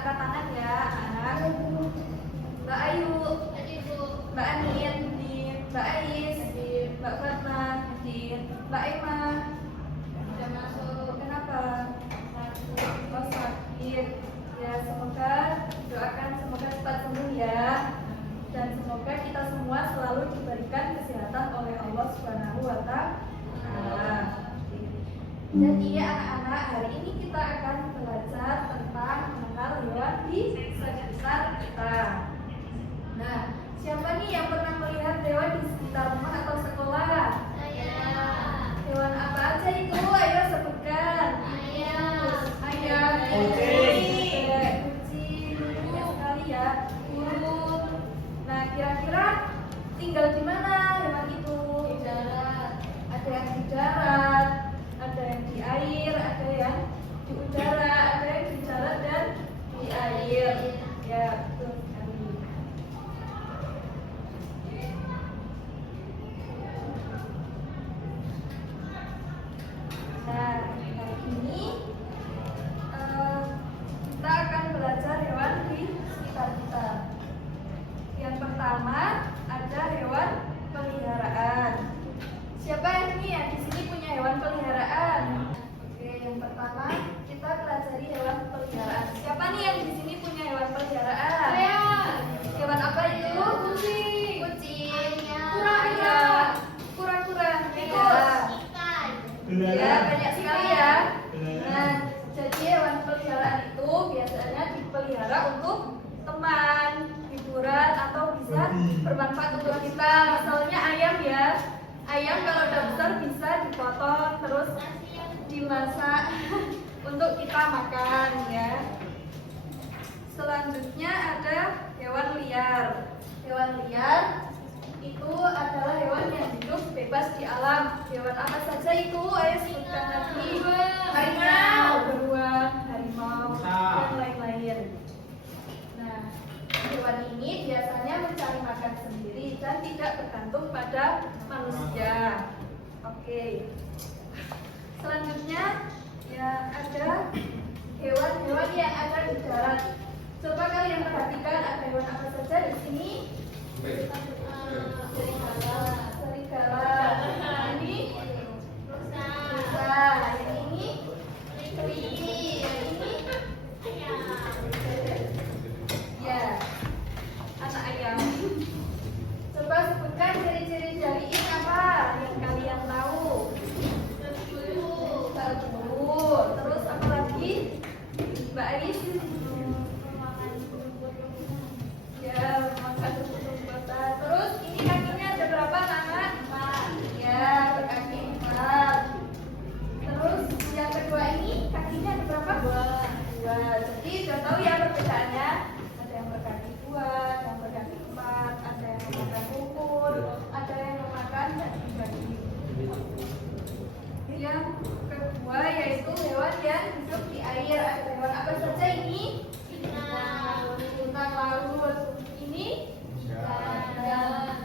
angkat tangan ya anak-anak. Mbak Ayu, Mbak Anin, Mbak Ais, Mbak Fatma, Mbak Emma. Sudah masuk. Kenapa? Oh, sakit. Ya, semoga doakan semoga cepat sembuh ya. Dan semoga kita semua selalu diberikan kesehatan oleh Allah Subhanahu wa Ta'ala. Jadi anak-anak, hari ini kita akan belajar tentang mengenal hewan di sekitar kita. Nah, siapa nih yang pernah melihat hewan di sekitar rumah atau sekolah? Hewan apa aja itu? Ayo sebutkan. Ayam, kucing, banyak sekali ya. Burung. Nah, kira-kira tinggal di mana hewan itu? Di darat. Ada yang di darat, ada yang di air, ada yang di udara, ada yang di darat dan di air. Ya, betul sekali. Nah, hari ini kita akan belajar hewan di sekitar kita. Yang pertama ada hewan peliharaan. Siapa ini yang di sini punya hewan peliharaan? Oke, yang pertama kita pelajari hewan peliharaan. Siapa nih yang di sini punya hewan peliharaan? Saya. Hewan apa itu? Kucing. Kucing. Kura-kura. Tikus. Ya, banyak sekali ya. Nah, jadi hewan peliharaan itu biasanya dipelihara untuk teman, hiburan, atau bisa bermanfaat untuk kita. Misalnya ayam ya. Ayam kalau udah besar bisa dipotong terus dimasak untuk kita makan ya. Selanjutnya ada hewan liar. Hewan liar itu adalah hewan yang hidup bebas di alam. Hewan apa saja itu? Ayo sebutkan lagi. Harimau, beruang, harimau, dan lain-lain. Nah, hewan ini biasanya mencari makan sendiri dan tidak bergantung pada manusia. Oke. Selanjutnya ya ada hewan-hewan yang ada di darat. Coba kalian perhatikan ada hewan apa saja di sini? Serigala. Ini rusa. Yang ini kelinci. Yang ini ya, anak ayam. Coba sebutkan ciri-ciri dari ini apa yang kalian tahu? Berbulu. Terus apa lagi? Mbak Ais? Ya, makan rumput. Terus ini kakinya ada berapa anak? 4. Ya, berkaki 4. Terus yang kedua ini kakinya ada berapa? 2. Jadi sudah tahu ya perbedaannya. Ada yang berkaki 2, yang berkaki 4, ada yang memakan rumput, ada yang memakan daging-daging. Yang kedua yaitu hewan yang hidup di air. Ada hewan apa saja ini? Bintang laut. Ini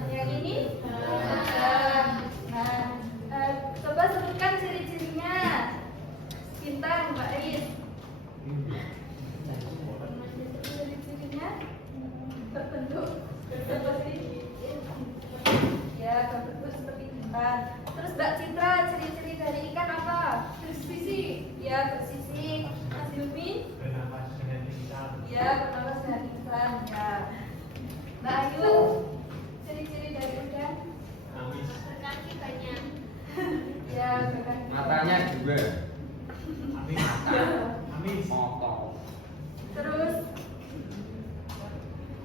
yang ini coba sebutkan ciri-cirinya. Bintang, Mbak Ais. Ciri-cirinya berbentuk seperti ya, berbentuk seperti bintang. Terus Mbak Citra, ciri-ciri dari ikan apa? Bersisik. Ya, bersisik. Mas Hilmi? Bernapas dengan lisan. Ya, bernapas dengan lisan. Ya. Mbak Ayu, ciri-ciri dari udang? Amis. Berkaki banyak. Ya, berkaki. Matanya 2. Amis. Amis. Motong. Terus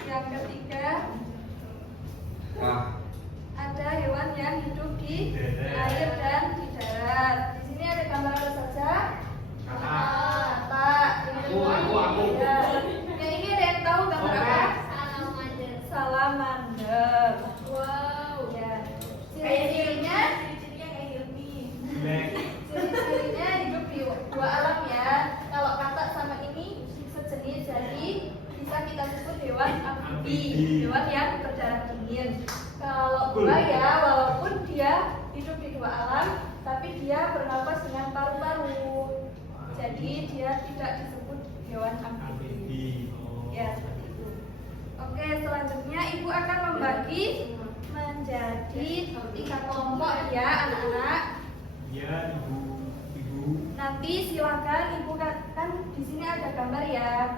yang ketiga Wah, ada hewan yang hidup di air dan di darat. Di sini ada gambar apa saja? Katak. Aku. Ya. Yang ini ada yang tahu gambar apa? Salamander. Salamander. Wow. Ya. Ciri-cirinya kayak Hilmi. Black. Ciri-cirinya hidup di dua alam ya. Kalau katak sama ini sejenis, jadi bisa kita sebut hewan amfibi, hewan yang berdarah dingin. Kalau buaya, walaupun dia hidup di dua alam, tapi dia bernapas dengan paru-paru. Jadi jadi dia tidak disebut hewan amfibi. Amfibi. Oh. Ya, seperti itu. Oke, selanjutnya ibu akan membagi menjadi 3 kelompok ya anak-anak. Ya, ibu. Nanti silakan ibu kan di sini ada gambar ya.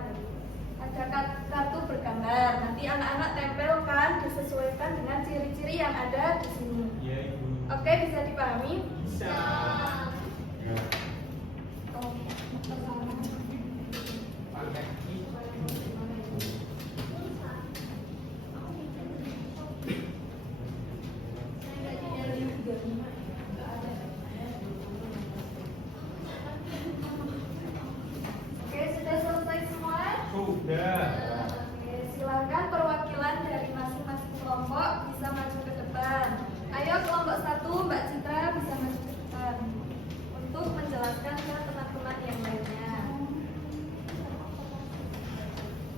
Ada kartu bergambar. Nanti anak-anak tempelkan disesuaikan dengan ciri-ciri yang ada di sini. Ya, ibu. Oke, bisa dipahami? Bisa. Ya. Oh. Oke, sudah selesai semua? Sudah. Oke, silakan perwakilan dari masing-masing kelompok bisa maju ke depan. Ayo kelompok 1, Mbak Citra bisa maju ke depan untuk menjelaskan ke teman-teman yang lainnya.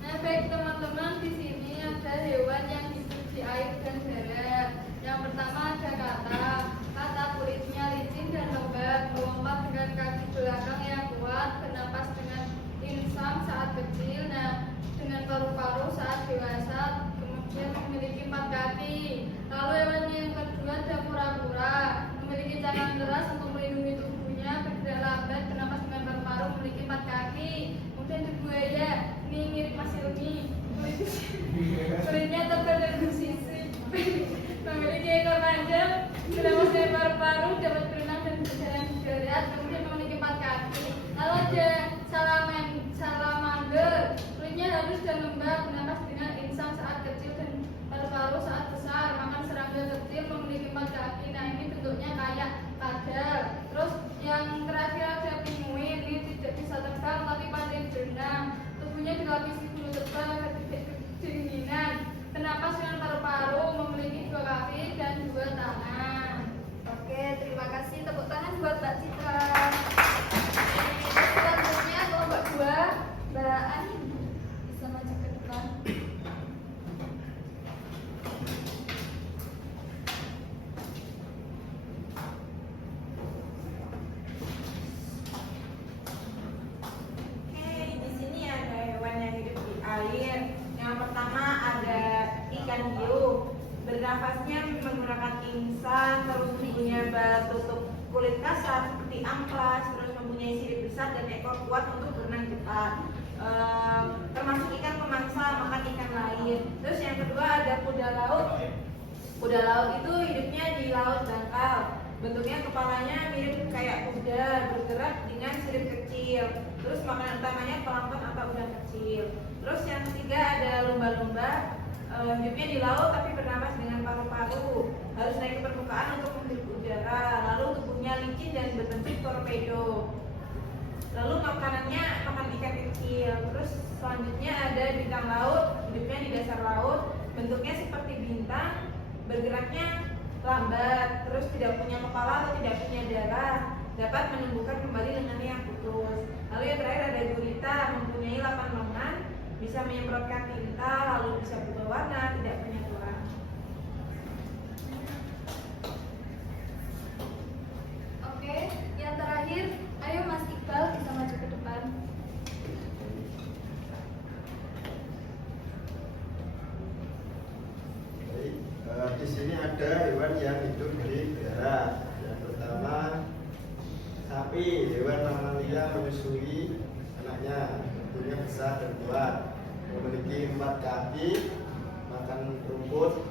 Nah, baik teman-teman, di sini ada hewan yang hidup di air dan darat. Yang pertama ada katak. Katak kulitnya licin dan lembab, melompat dengan kaki belakang yang kuat, bernapas dengan insang saat kecil, dengan paru-paru saat dewasa, kemudian memiliki 4 kaki. Lalu hewan yang kedua ada kura-kura, memiliki cangkang keras untuk melindungi tubuhnya, bergerak lambat, bernapas dengan paru-paru, memiliki 4 kaki. Kemudian ada buaya, ini mirip Mas Ilmi, kulitnya tebal dan bersisik, memiliki ekor panjang, bernapas dengan paru-paru, dapat berenang dan berjalan di darat, kemudian memiliki 4 kaki. Lalu ada salamander, kulitnya halus dan lembab, bernapas dengan insang saat kecil dan paru-paru saat besar, makan serangga kecil, memiliki 4 kaki. Nah, ini bentuknya kayak kadal. Terus yang terakhir ada penguin, ini tidak bisa terbang tapi pandai berenang, tubuhnya dilapisi bulu tebal agar tidak kedinginan, bernapas dengan paru-paru, memiliki 2 kaki dan 2 tangan. Oke, terima kasih. Tepuk tangan buat Mbak Citra. Selanjutnya kelompok 2, Mbak Ani bisa maju ke depan. Oke, di sini ada hewan yang hidup di air. Yang pertama ada ikan hiu. Bernafasnya menggunakan insang, terus tubuhnya bertutup kulit kasar seperti amplas, terus mempunyai sirip besar dan ekor kuat untuk berenang cepat. Termasuk ikan pemangsa makan ikan lain. Terus yang kedua ada kuda laut. Kuda laut itu hidupnya di laut dangkal. Bentuknya kepalanya mirip kayak kuda, bergerak dengan sirip kecil. Terus makanan utamanya plankton atau udang kecil. Terus yang ketiga ada lumba-lumba. Hidupnya di laut tapi bernapas dengan paru-paru. Harus naik ke permukaan untuk menghirup udara. Lalu tubuhnya licin dan berbentuk torpedo. Lalu makanannya makan ikan kecil. Terus selanjutnya ada bintang laut. Hidupnya di dasar laut. Bentuknya seperti bintang. Bergeraknya lambat. Terus tidak punya kepala atau tidak punya darah. Dapat menumbuhkan kembali lengannya yang putus. Lalu yang terakhir ada gurita. Mempunyai 8 lengan. Bisa menyemprotkan tinta, lalu bisa berubah warna, tidak punya tulang. Oke, yang terakhir, ayo Mas Iqbal bisa maju ke depan. Baik, di sini ada hewan yang hidup di darat. Yang pertama sapi, hewan mamalia menyusui anaknya, tubuhnya besar dan kuat, memiliki 4 kaki, makan rumput,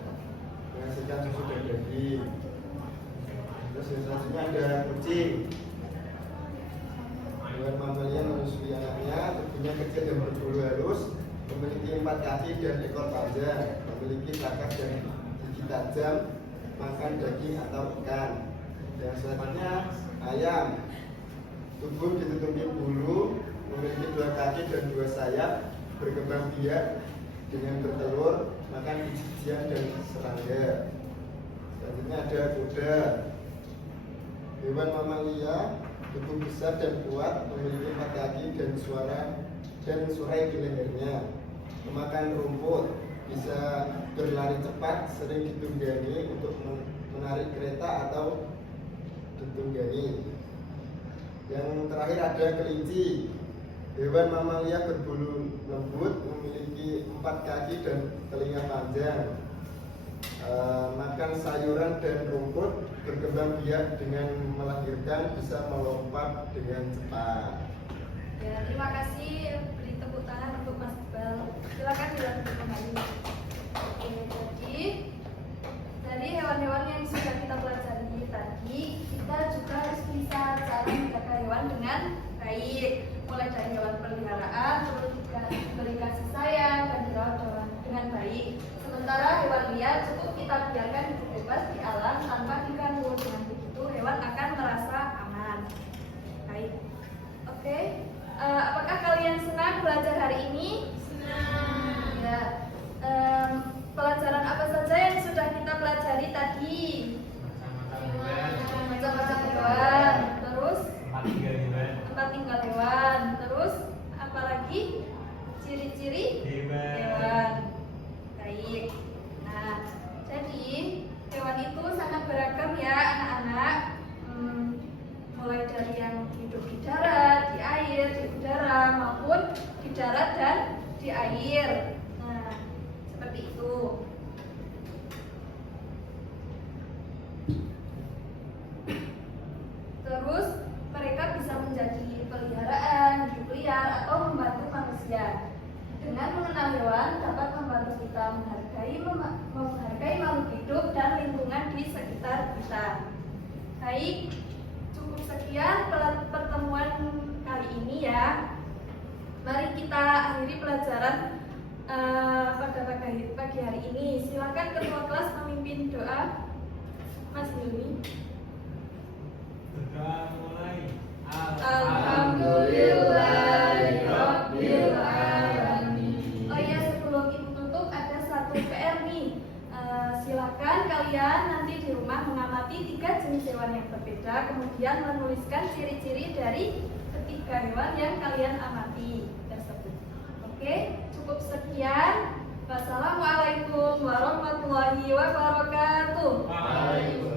menghasilkan susu dan daging. Terus yang selanjutnya ada kucing, hewan mamalia menyusui anaknya, tubuhnya kecil dan berbulu halus, memiliki 4 kaki dan ekor panjang, memiliki cakar dan gigi tajam, makan daging atau ikan. Yang selanjutnya ayam, tubuh ditutupi bulu, memiliki 2 kaki dan 2 sayap, berkembang biak dengan bertelur, makan biji-bijian dan serangga. Selanjutnya ada kuda, hewan mamalia, tubuh besar dan kuat, memiliki 4 kaki dan surai di lehernya, memakan rumput, bisa berlari cepat, sering ditunggangi untuk menarik kereta atau ditunggangi. Yang terakhir ada kelinci. Hewan mamalia berbulu lembut, memiliki 4 kaki dan telinga panjang. Makan sayuran dan rumput, berkembang biak dengan melahirkan, bisa melompat dengan cepat. Ya, terima kasih. Beri tepuk tangan untuk Mas Iqbal. Silakan dilanjutkan kembali. Oke, jadi dari hewan-hewan yang sudah kita pelajari tadi, kita juga harus bisa cara menjaga hewan dengan baik. Mulai dari hewan peliharaan, terus juga diberi kasih sayang dan dirawat dengan baik. Sementara hewan liar cukup kita biarkan hidup bebas di alam tanpa diganggu. Dengan begitu hewan akan merasa aman. Baik. Oke. Apakah kalian senang belajar hari ini? Senang. Ya. Pelajaran apa saja yang sudah kita pelajari tadi? Macam-macam hewan. Terus tempat tinggal hewan. Terus apalagi ciri-ciri hewan. Baik. Nah, jadi hewan itu sangat beragam ya anak-anak. Mulai dari yang hidup di darat, di air, di udara, maupun di darat dan di air. Nah, seperti itu. Terus mereka bisa menjadi peliharaan, hidup liar, atau membantu manusia. Dengan mengenal hewan dapat membantu kita menghargai makhluk hidup dan lingkungan di sekitar kita. Baik, cukup sekian pertemuan kali ini ya. Mari kita akhiri pelajaran pada pagi hari ini. Silakan ketua kelas memimpin doa, Mas Willy. Berdoa mulai. Alhamdulillahirabbil alamin. Oh ya, sebelum ibu tutup ada satu PR nih. Silakan kalian nanti di rumah mengamati 3 jenis hewan yang berbeda, kemudian menuliskan ciri-ciri dari ketiga hewan yang kalian amati tersebut. Oke, cukup sekian. Wassalamualaikum warahmatullahi wabarakatuh. Waalaikumsalam.